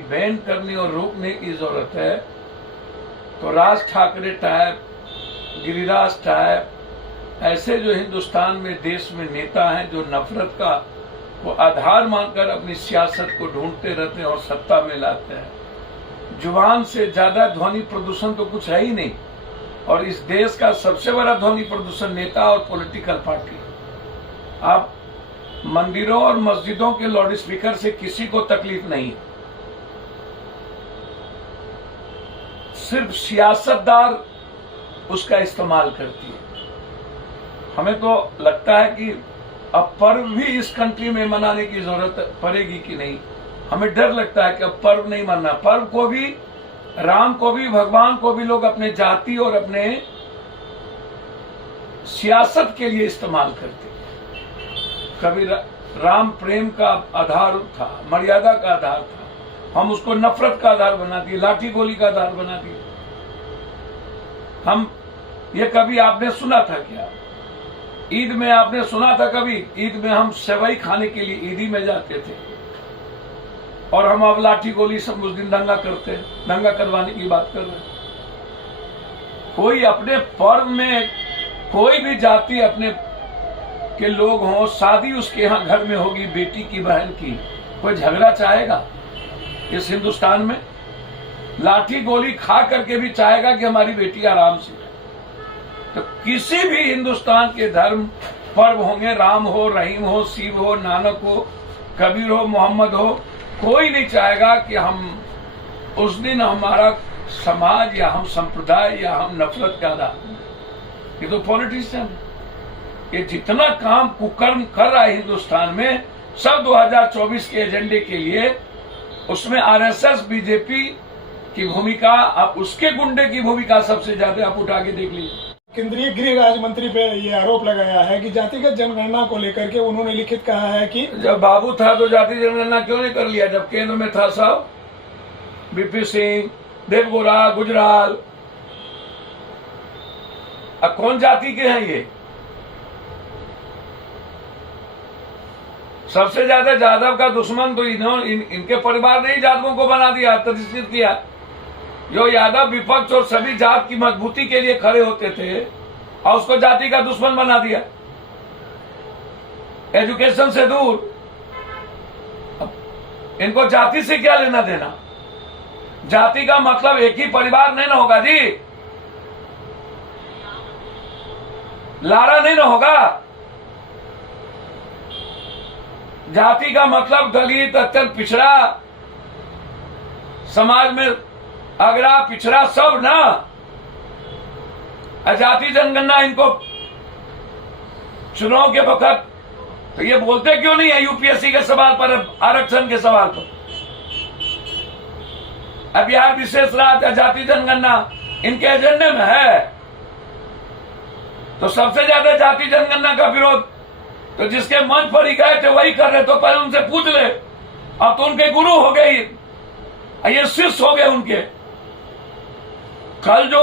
Ban करने और रोकने की जरूरत है। तो राज ठाकरे टाइप, गिरिराज टाइप ऐसे जो हिंदुस्तान में देश में नेता हैं जो नफरत का वो आधार मानकर अपनी सियासत को ढूंढते रहते हैं और सत्ता में लाते हैं। जुबान से ज्यादा ध्वनि प्रदूषण तो कुछ है ही नहीं, और इस देश का सबसे बड़ा ध्वनि प्रदूषण नेता और पॉलिटिकल पार्टी। आप मंदिरों और मस्जिदों के लाउड स्पीकर से किसी को तकलीफ नहीं, सिर्फ सियासतदार उसका इस्तेमाल करती है। हमें तो लगता है कि अब पर्व भी इस कंट्री में मनाने की जरूरत पड़ेगी कि नहीं। हमें डर लगता है कि अब पर्व नहीं मनाना। पर्व को भी, राम को भी, भगवान को भी लोग अपने जाति और अपने सियासत के लिए इस्तेमाल करते। कभी राम प्रेम का आधार था, मर्यादा का आधार था, हम उसको नफरत का आधार बना दिए, लाठी गोली का आधार बना दिए। हम ये कभी आपने सुना था क्या? ईद में आपने सुना था कभी? ईद में हम सेवई खाने के लिए ईदी में जाते थे, और हम अब लाठी गोली सब उस दिन दंगा करते, दंगा करवाने की बात कर रहे हैं। कोई अपने पर्व में, कोई भी जाति अपने के लोग हों, शादी उसके यहाँ घर में होगी, बेटी की बहन की, कोई झगड़ा चाहेगा इस हिंदुस्तान में? लाठी गोली खा करके भी चाहेगा कि हमारी बेटी आराम से। तो किसी भी हिंदुस्तान के धर्म पर्व होंगे, राम हो, रहीम हो, शिव हो, नानक हो, कबीर हो, मोहम्मद हो, कोई नहीं चाहेगा कि हम उस दिन हमारा समाज या हम संप्रदाय या हम नफरत का आधार। ये तो पॉलिटिशियन, ये जितना काम कुकर्म कर रहा है हिंदुस्तान में सब 2024 के एजेंडे के लिए, उसमें आरएसएस, बीजेपी की भूमिका, आप उसके गुंडे की भूमिका सबसे ज्यादा आप उठा के देख लीजिए। केंद्रीय गृह राज्य मंत्री पे ये आरोप लगाया है कि जातिगत जनगणना को लेकर के उन्होंने लिखित कहा है कि जब बाबू था तो जाति जनगणना क्यों नहीं कर लिया? जब केंद्र में था सब, बीपी सिंह, देवगौड़ा, गुजराल, अब कौन जाति के हैं ये? सबसे ज्यादा यादव का दुश्मन तो इनके परिवार ने ही यादवों को बना दिया, तस्दीक किया। जो यादव विपक्ष और सभी जात की मजबूती के लिए खड़े होते थे और उसको जाति का दुश्मन बना दिया, एजुकेशन से दूर। इनको जाति से क्या लेना देना? जाति का मतलब एक ही परिवार नहीं ना होगा जी, लारा नहीं ना होगा। जाति का मतलब दलित, अत्यंत पिछड़ा, समाज में अगड़ा पिछड़ा सब ना। जाति जनगणना इनको चुनाव के वक्त तो ये बोलते क्यों नहीं है यूपीएससी के सवाल पर, आरक्षण के सवाल पर? अब बिहार विशेष राज्य जाति जनगणना इनके एजेंडे में है, तो सबसे ज्यादा जाति जनगणना का विरोध तो जिसके मंच पर ही गए थे वही कर रहे। तो पहले उनसे पूछ ले, अब तो उनके गुरु हो गए, ये शिष्य हो गए उनके। कल जो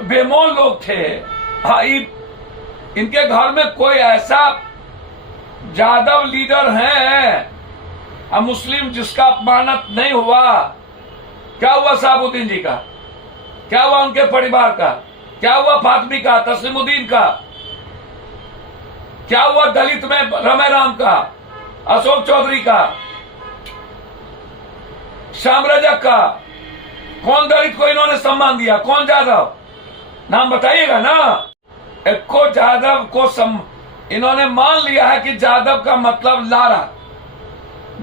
बेमौल लोग थे, इनके घर में कोई ऐसा यादव लीडर है मुस्लिम जिसका अपमानित नहीं हुआ? क्या हुआ साबुद्दीन जी का? क्या हुआ उनके परिवार का? क्या हुआ फातमी का, तस्लीमुद्दीन का? क्या हुआ दलित में रमे राम का, अशोक चौधरी का, श्याम रजक का? कौन दलित को इन्होंने सम्मान दिया? कौन यादव? नाम बताइएगा ना। एक को यादव को इन्होंने मान लिया है कि यादव का मतलब लारा,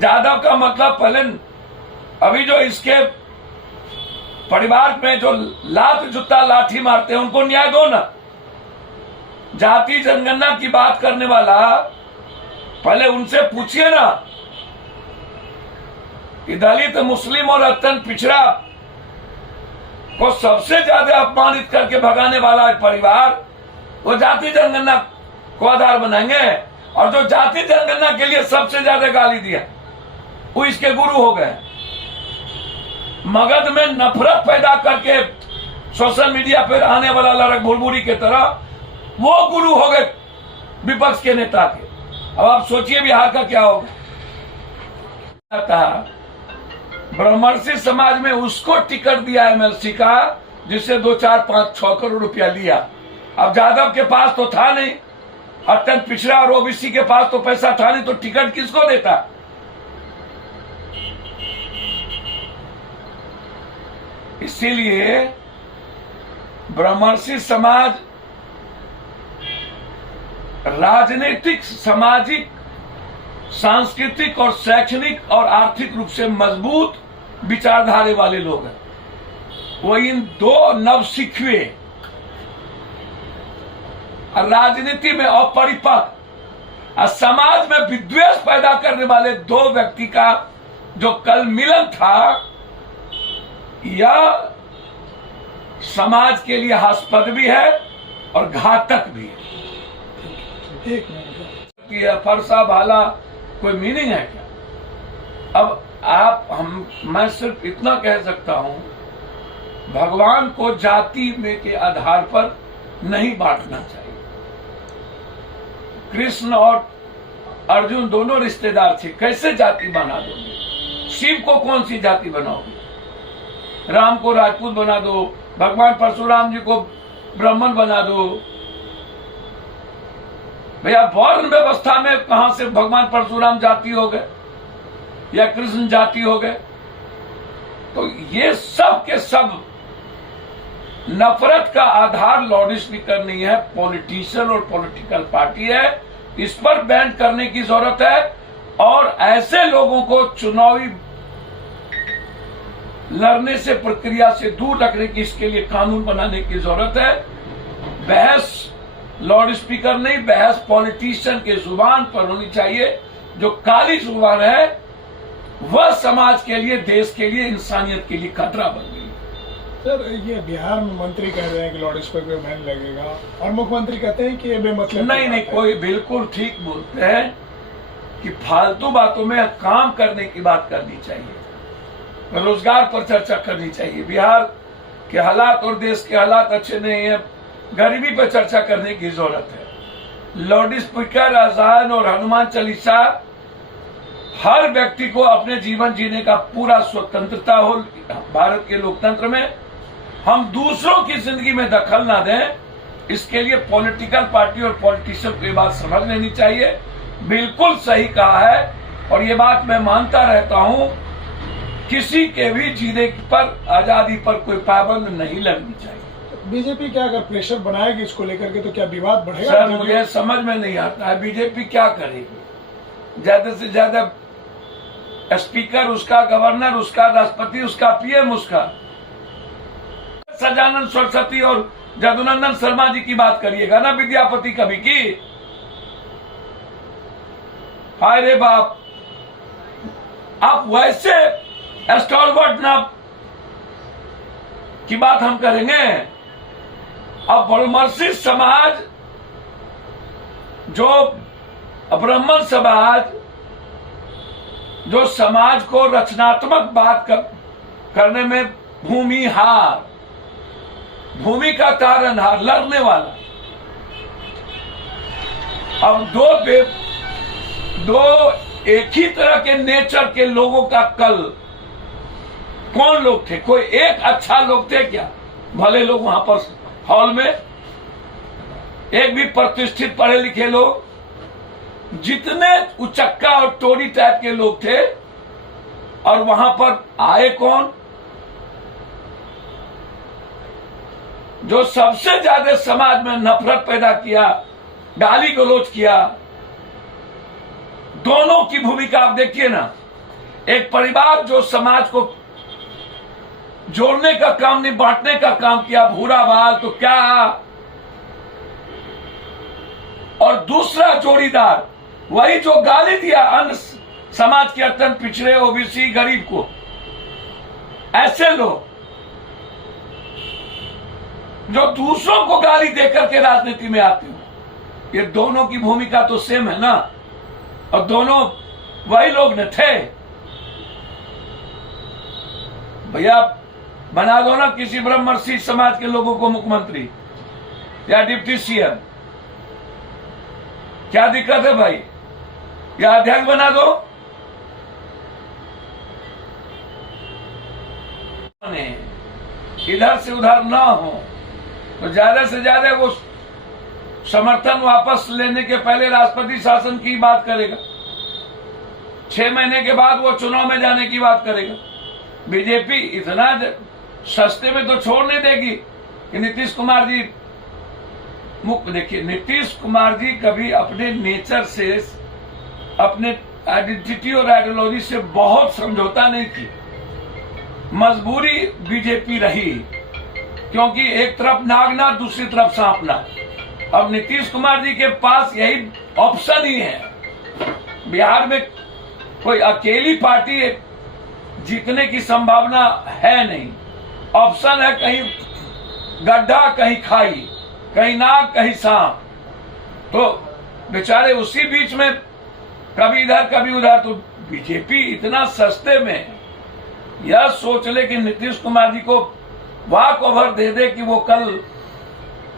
यादव का मतलब पहले, अभी जो इसके परिवार में जो लात जूता लाठी मारते हैं उनको न्याय दो ना। जाति जनगणना की बात करने वाला पहले उनसे पूछिए ना कि दलित, मुस्लिम और अत्यंत पिछड़ा को सबसे ज्यादा अपमानित करके भगाने वाला परिवार वो जाति जनगणना को आधार बनाएंगे, और जो जाति जनगणना के लिए सबसे ज्यादा गाली दिया वो इसके गुरु हो गए। मगध में नफरत पैदा करके सोशल मीडिया पर आने वाला लड़क भुरभुरी के तरह वो गुरु हो गए विपक्ष के नेता के। अब आप सोचिए बिहार का क्या होगा। था ब्रह्मर्षि समाज में उसको टिकट दिया एमएलसी का, जिससे 2, 4, 5, 6 करोड़ रुपया लिया। अब जादव के पास तो था नहीं, अत्यंत पिछड़ा और ओबीसी के पास तो पैसा था नहीं, तो टिकट किसको देता? इसीलिए ब्रह्मर्षि समाज राजनीतिक, सामाजिक, सांस्कृतिक और शैक्षणिक और आर्थिक रूप से मजबूत विचारधारे वाले लोग हैं। वो इन दो नवसिखुए राजनीति में अपरिपक्व और समाज में विद्वेष पैदा करने वाले दो व्यक्ति का जो कल मिलन था, यह समाज के लिए हास्पद भी है और घातक भी है। एक मिनट, कि फरसा भाला कोई मीनिंग है क्या? अब मैं सिर्फ इतना कह सकता हूं, भगवान को जाति में के आधार पर नहीं बांटना चाहिए। कृष्ण और अर्जुन दोनों रिश्तेदार थे, कैसे जाति बना दोगे? शिव को कौन सी जाति बनाओगे? राम को राजपूत बना दो, भगवान परशुराम जी को ब्राह्मण बना दो। भैया वर्ण व्यवस्था में कहां से भगवान परशुराम जाति हो गए या कृष्ण जाति हो गए? तो ये सब के सब नफरत का आधार लाउड स्पीकर नहीं है, पॉलिटिशियन और पॉलिटिकल पार्टी है। इस पर बैन करने की जरूरत है और ऐसे लोगों को चुनावी लड़ने से, प्रक्रिया से दूर रखने की, इसके लिए कानून बनाने की जरूरत है। बहस लाउड स्पीकर नहीं, बहस पॉलिटिशियन के जुबान पर होनी चाहिए। जो काली जुबान है वह समाज के लिए, देश के लिए, इंसानियत के लिए खतरा बन गई। सर, ये बिहार में मंत्री कह रहे हैं कि लाउड स्पीकर बैन लगेगा और मुख्यमंत्री कहते हैं कि ये बेमतलब। नहीं, कोई बिल्कुल ठीक बोलते हैं कि फालतू बातों में काम करने की बात करनी चाहिए, रोजगार पर चर्चा करनी चाहिए। बिहार के हालात और देश के हालात अच्छे नहीं है, गरीबी पर चर्चा करने की जरूरत है। लाउड स्पीकर, अजान और हनुमान चालीसा हर व्यक्ति को अपने जीवन जीने का पूरा स्वतंत्रता हो। भारत के लोकतंत्र में हम दूसरों की जिंदगी में दखल ना दें, इसके लिए पॉलिटिकल पार्टी और पॉलिटिशियन को ये बात समझ लेनी चाहिए। बिल्कुल सही कहा है और ये बात मैं मानता रहता हूं, किसी के भी जीने पर, आजादी पर कोई पाबंद नहीं लगनी चाहिए। बीजेपी क्या अगर प्रेशर बनाएगी इसको लेकर के तो क्या विवाद बढ़ेगा? सर, मुझे समझ में नहीं आता है बीजेपी क्या करेगी। ज्यादा से ज्यादा स्पीकर उसका, गवर्नर उसका, राष्ट्रपति उसका, पीएम उसका। सजानंद सरस्वती और जदुनंदन शर्मा जी की बात करिएगा ना, विद्यापति कवि की। हाय रे बाप, आप वैसे स्टॉलवर्ट ना की बात हम करेंगे। अब ब्रह्मर्षि समाज, जो ब्राह्मण समाज, जो समाज को रचनात्मक बात करने में भूमिहार, भूमि का तारनहार, लड़ने वाला। अब दो एक ही तरह के नेचर के लोगों का कल कौन लोग थे? कोई एक अच्छा लोग थे क्या? भले लोग वहां पर हॉल में एक भी प्रतिष्ठित पढ़े लिखे लोग, जितने उचक्का और टोरी टाइप के लोग थे, और वहां पर आए कौन? जो सबसे ज्यादा समाज में नफरत पैदा किया, गाली गलौज किया। दोनों की भूमिका आप देखिए ना। एक परिवार जो समाज को जोड़ने का काम नहीं, बांटने का काम किया, भूरा बाल तो क्या। और दूसरा जोड़ीदार वही जो गाली दिया अन्य समाज के अत्यंत पिछड़े, ओबीसी, गरीब को। ऐसे लोग जो दूसरों को गाली देकर के राजनीति में आते हो, ये दोनों की भूमिका तो सेम है ना, और दोनों वही लोग न थे। भैया बना दो ना किसी ब्रह्मर्षि समाज के लोगों को मुख्यमंत्री या डिप्टी सीएम, क्या दिक्कत है भाई? या अध्यक्ष बना दो। इधर से उधर ना हो, तो ज्यादा से ज्यादा वो समर्थन वापस लेने के पहले राष्ट्रपति शासन की बात करेगा, 6 महीने के बाद वो चुनाव में जाने की बात करेगा। बीजेपी इतना सस्ते में तो छोड़ नहीं देगी कि नीतीश कुमार जी देखिए, नीतीश कुमार जी कभी अपने नेचर से, अपने आइडेंटिटी और आइडियोलॉजी से बहुत समझौता नहीं की। मजबूरी बीजेपी रही, क्योंकि एक तरफ नागनाथ, दूसरी तरफ सांपनाथ। अब नीतीश कुमार जी के पास यही ऑप्शन ही है। बिहार में कोई अकेली पार्टी जीतने की संभावना है नहीं। ऑप्शन है कहीं गड्ढा, कहीं खाई, कहीं नाग, कहीं सांप। तो बेचारे उसी बीच में कभी इधर कभी उधर। तो बीजेपी इतना सस्ते में यह सोच ले कि नीतीश कुमार जी को वॉक ओवर दे दे कि वो कल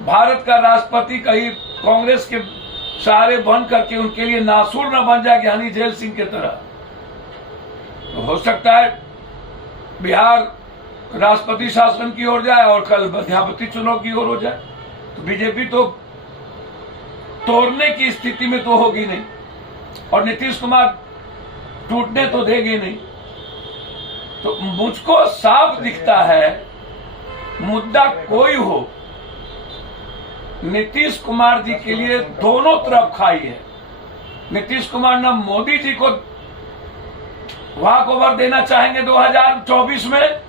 भारत का राष्ट्रपति कहीं कांग्रेस के सहारे बन करके उनके लिए नासूर न बन जाए, ज्ञानी जेल सिंह की तरह। तो हो सकता है बिहार राष्ट्रपति शासन की ओर जाए और कल मध्यावधि चुनाव की ओर हो जाए। तो बीजेपी तो तोड़ने की स्थिति में तो होगी नहीं, और नीतीश कुमार टूटने तो देंगे नहीं। तो मुझको साफ दिखता है, मुद्दा कोई हो, नीतीश कुमार जी के लिए दोनों तरफ खाई है। नीतीश कुमार न मोदी जी को वॉक ओवर देना चाहेंगे 2024 में,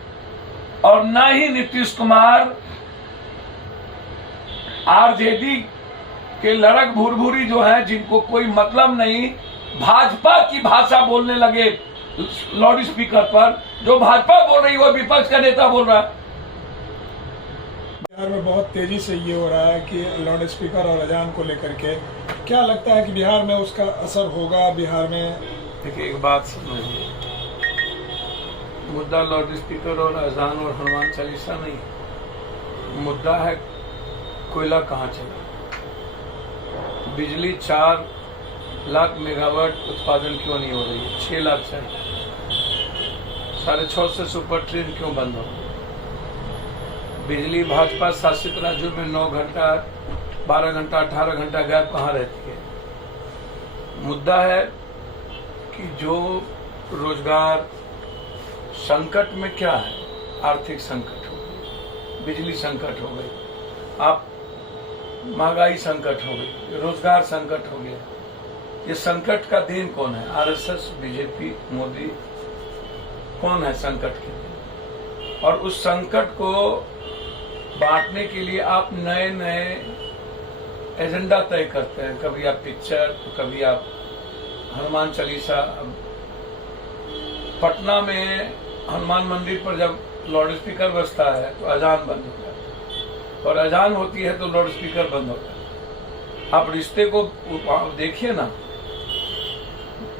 और न ही नीतीश कुमार आरजेडी के लड़क भुरभुरी जो है, जिनको कोई मतलब नहीं, भाजपा की भाषा बोलने लगे लाउड स्पीकर पर। जो भाजपा बोल रही है वो विपक्ष का नेता बोल रहा है। बिहार में बहुत तेजी से ये हो रहा है कि लाउड स्पीकर और अजान को लेकर के क्या लगता है कि बिहार में उसका असर होगा? बिहार में देखिए, एक बात समझिए, मुद्दा लाउड स्पीकर और अजान और हनुमान चालीसा नहीं, मुद्दा है कोयला कहाँ चला। बिजली 4 लाख मेगावाट उत्पादन क्यों नहीं हो रही है? 6 लाख चाहिए। 6.5 से सुपर ट्रेन क्यों बंद हो गई? बिजली भाजपा शासित राज्यों में 9 घंटा, 12 घंटा, 18 घंटा गैप कहाँ रहती है? मुद्दा है कि जो रोजगार संकट में क्या है, आर्थिक संकट हो गई, बिजली संकट हो गई, आप महंगाई संकट हो गई, रोजगार संकट हो गया। ये संकट का देन कौन है? RSS, BJP, Modi. कौन है संकट के देन? और उस संकट को बांटने के लिए आप नए नए एजेंडा तय करते हैं। कभी आप पिक्चर, तो कभी आप हनुमान चालीसा। पटना में हनुमान मंदिर पर जब लाउड स्पीकर बजता है तो अजान बंद हो जाता है, और अजान होती है तो लाउड स्पीकर बंद हो जाता है। आप रिश्ते को देखिए ना,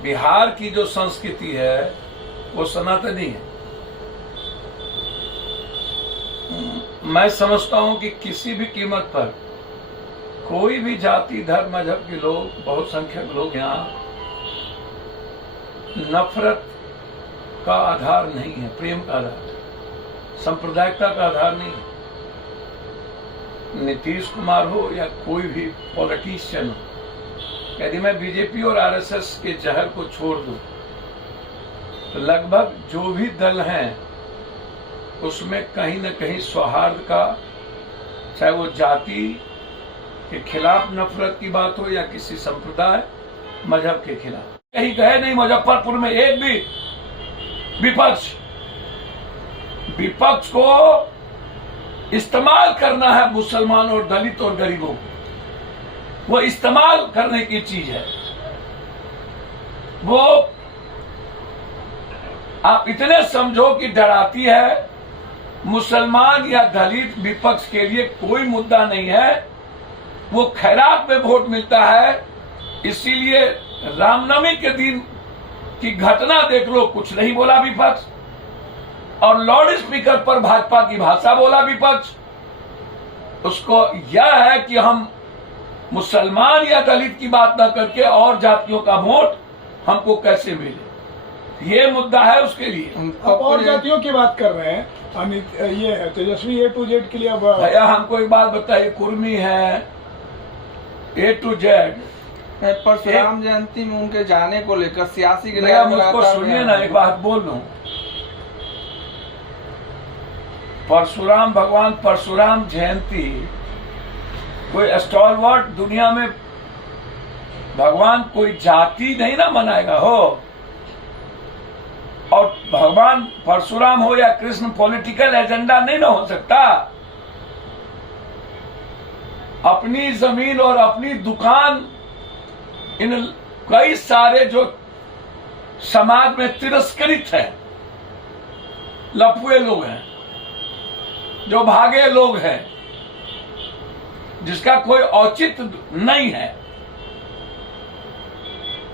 बिहार की जो संस्कृति है वो सनातनी है। मैं समझता हूं कि किसी भी कीमत पर कोई भी जाति, धर्म, मजहब के लोग, बहुसंख्यक लोग यहाँ नफरत का आधार नहीं है, प्रेम का आधार, सांप्रदायिकता का आधार नहीं है। नीतीश कुमार हो या कोई भी पॉलिटिशियन हो, यदि मैं बीजेपी और आरएसएस के जहर को छोड़ दूं तो लगभग जो भी दल हैं उसमें कहीं न कहीं सौहार्द का, चाहे वो जाति के खिलाफ नफरत की बात हो या किसी संप्रदाय, मजहब के खिलाफ। कहीं गए नहीं मुजफ्फरपुर में एक भी विपक्ष को इस्तेमाल करना है मुसलमान और दलित और गरीबों को। वो इस्तेमाल करने की चीज है। वो आप इतने समझो कि डराती है। मुसलमान या दलित विपक्ष के लिए कोई मुद्दा नहीं है। वो खैरात में वोट मिलता है। इसीलिए रामनवमी के दिन की घटना देख लो, कुछ नहीं बोला विपक्ष, और लाउड स्पीकर पर भाजपा की भाषा बोला विपक्ष। उसको यह है कि हम मुसलमान या दलित की बात न करके और जातियों का वोट हमको कैसे मिले। ये मुद्दा है उसके लिए। आप और जातियों की बात कर रहे हैं, अमित ये है तेजस्वी A to Z के लिए अब भैया हमको एक बात बताइए, कुर्मी है A to Z। परशुराम जयंती में उनके जाने को लेकर सियासी भैया मुझको सुनिए ना, एक बात बोलूं। परशुराम, भगवान परशुराम जयंती कोई स्टॉलवर्ट दुनिया में भगवान कोई जाति नहीं ना मनाएगा हो। और भगवान परशुराम हो या कृष्ण पॉलिटिकल एजेंडा नहीं ना हो सकता। अपनी जमीन और अपनी दुकान इन कई सारे जो समाज में तिरस्कृत है, लफुए लोग हैं, जो भागे लोग हैं, जिसका कोई औचित्य नहीं है।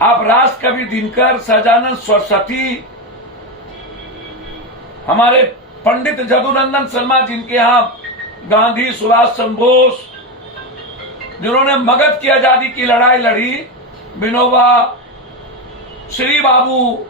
आप राष्ट्रकवि दिनकर, सहजानंद सरस्वती, हमारे पंडित जदुनंदन शर्मा, जिनके यहां गांधी, सुभाष चंद्र बोस, जिन्होंने मगध की आजादी की लड़ाई लड़ी, विनोबा, श्री बाबू,